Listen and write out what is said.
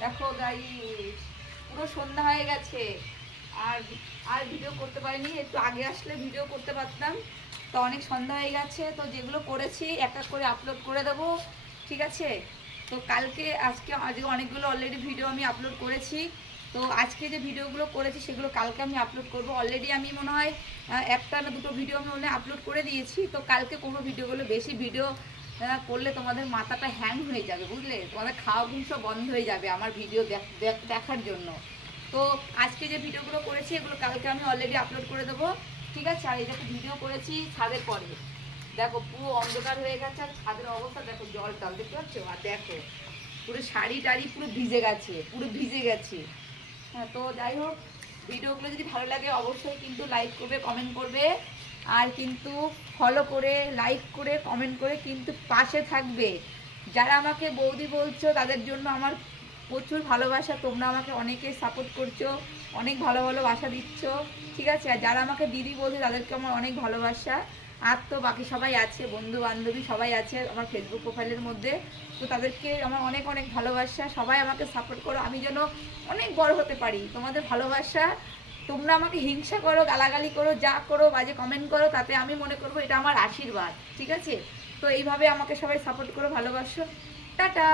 দেখো গাই পুরো সন্ধ্যা হয়ে গেছে। আর আর ভিডিও করতে পারিনি, একটু আগে আসলে ভিডিও করতে পারতাম। তো অনেক সন্ধ্যা হয়ে গেছে, তো যেগুলো করেছি, এক এক করে আপলোড করে দেবো। ঠিক আছে? তো কালকে, আজকে আজকে অনেকগুলো অলরেডি ভিডিও আমি আপলোড করেছি। তো আজকে যে ভিডিওগুলো করেছি, সেগুলো কালকে আমি আপলোড করব। অলরেডি আমি মনে হয় একটা না দুটো ভিডিও আমি মনে আপলোড করে দিয়েছি। তো কালকে কোনো ভিডিওগুলো বেশি ভিডিও করলে তোমাদের মাথাটা হ্যাং হয়ে যাবে, বুঝলে? তোমাদের খাওয়া ঘুম সব বন্ধ হয়ে যাবে আমার ভিডিও দেখ- দেখ- দেখার জন্য। তো আজকে যে ভিডিওগুলো করেছি, এগুলো কালকে আমি অলরেডি আপলোড করে দেবো। ঠিক আছে? আর এই দেখো ভিডিও করেছি ছাদের পরে। দেখো, পুরো অন্ধকার হয়ে গেছে, আর ছাদের অবস্থা, দেখো, জল টল, দেখতে পাচ্ছ? আর দেখো, পুরো শাড়ি টাড়ি পুরো ভিজে গেছে, পুরো ভিজে গেছে। হ্যাঁ তো যাই হোক ভিডিওগুলো যদি ভালো লাগে, অবশ্যই কিন্তু লাইক করবে কমেন্ট করবে। আর কিন্তু ফলো করে লাইক করে কমেন্ট করে কিন্তু পাশে থাকবে। যারা আমাকে বৌদি বলছো, তাদের জন্য আমার প্রচুর ভালোবাসা। তোমরা আমাকে অনেকে সাপোর্ট করছ, অনেক ভালো ভালো বাসা দিচ্ছ, ঠিক আছে? আর যারা আমাকে দিদি বলছে, তাদেরকে আমার অনেক ভালোবাসা। আর তো বাকি সবাই আছে বন্ধু বান্ধবী সবাই আছে আমার ফেসবুক প্রোফাইলের মধ্যে। তো তাদেরকে আমার অনেক অনেক ভালোবাসা। সবাই আমাকে সাপোর্ট করো। আমি যেন অনেক বড় হতে পারি। তোমাদের ভালোবাসা তোমরা আমাকে হিংসা করো, গালাগালি করো, যা করো, বাজে কমেন্ট করো, তাতে আমি মনে করব এটা আমার আশীর্বাদ, ঠিক আছে? তো এইভাবে আমাকে সবাই সাপোর্ট করো, ভালোবাসো। টাটা!